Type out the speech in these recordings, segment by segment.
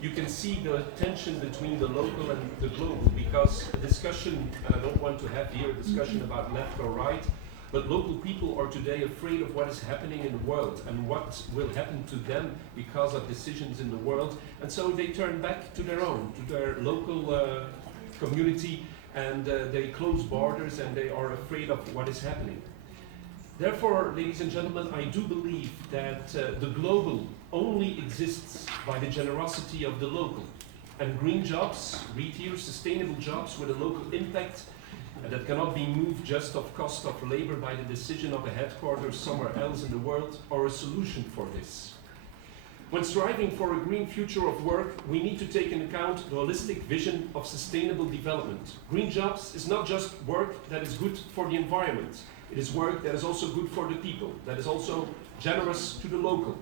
you can see the tension between the local and the global, because a discussion, and I don't want to have here a discussion about left or right, but local people are today afraid of what is happening in the world and what will happen to them because of decisions in the world, and so they turn back to their own, to their local community, and they close borders and they are afraid of what is happening. Therefore, ladies and gentlemen, I do believe that the global only exists by the generosity of the local. And green jobs, read here, sustainable jobs with a local impact, that cannot be moved just of cost of labor by the decision of a headquarters somewhere else in the world, are a solution for this. When striving for a green future of work, we need to take into account the holistic vision of sustainable development. Green jobs is not just work that is good for the environment. It is work that is also good for the people, that is also generous to the local.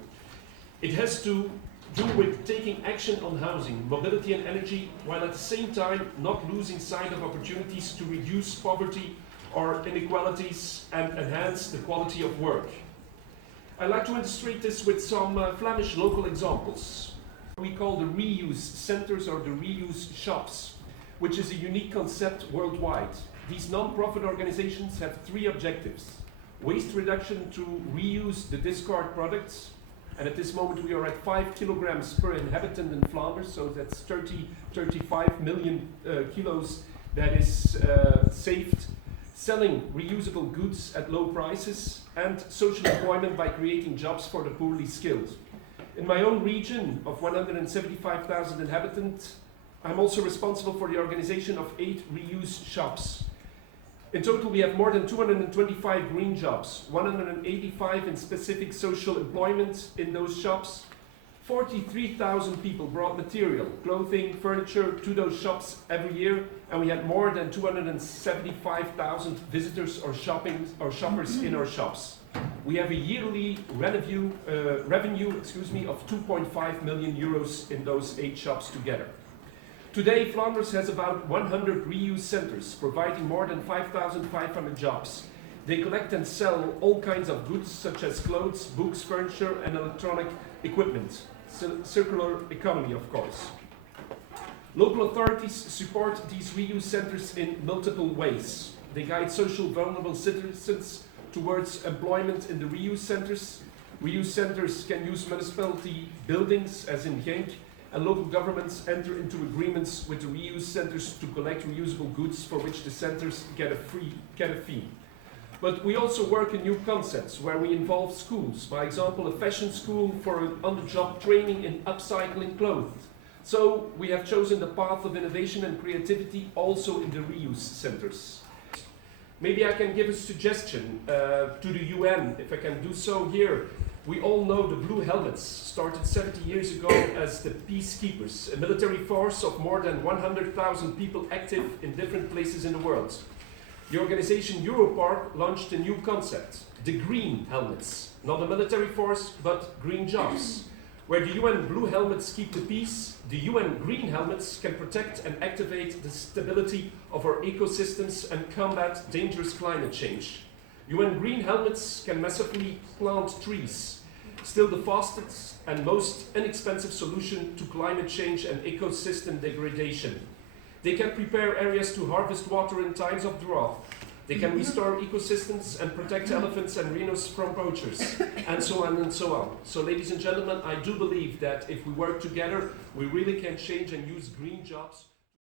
It has to do with taking action on housing, mobility and energy, while at the same time not losing sight of opportunities to reduce poverty or inequalities and enhance the quality of work. I'd like to illustrate this with some Flemish local examples. We call the reuse centers or the reuse shops, which is a unique concept worldwide. These non-profit organizations have three objectives: waste reduction to reuse the discard products, and at this moment we are at 5 kilograms per inhabitant in Flanders, so that's 35 million kilos that is saved. Selling reusable goods at low prices, and social employment by creating jobs for the poorly skilled. In my own region of 175,000 inhabitants, I'm also responsible for the organization of 8 reuse shops. In total, we have more than 225 green jobs, 185 in specific social employment in those shops. 43,000 people brought material, clothing, furniture to those shops every year, and we had more than 275,000 visitors or shoppers in our shops. We have a yearly revenue of 2.5 million euros in those 8 shops together. Today, Flanders has about 100 reuse centers, providing more than 5,500 jobs. They collect and sell all kinds of goods, such as clothes, books, furniture, and electronic equipment. Circular economy, of course. Local authorities support these reuse centers in multiple ways. They guide social vulnerable citizens towards employment in the reuse centers. Reuse centers can use municipality buildings, as in Genk, and local governments enter into agreements with the reuse centers to collect reusable goods for which the centers get a fee. But we also work in new concepts where we involve schools, by example a fashion school for on-the-job training in upcycling clothes. So we have chosen the path of innovation and creativity also in the reuse centers. Maybe I can give a suggestion to the UN, if I can do so here. We all know the Blue Helmets started 70 years ago as the peacekeepers, a military force of more than 100,000 people active in different places in the world. The organization Europark launched a new concept, the Green Helmets. Not a military force, but green jobs. Where the UN Blue Helmets keep the peace, the UN Green Helmets can protect and activate the stability of our ecosystems and combat dangerous climate change. UN Green Helmets can massively plant trees, still the fastest and most inexpensive solution to climate change and ecosystem degradation. They can prepare areas to harvest water in times of drought. They can restore ecosystems and protect elephants and rhinos from poachers, and so on and so on. So, ladies and gentlemen, I do believe that if we work together, we really can change and use green jobs.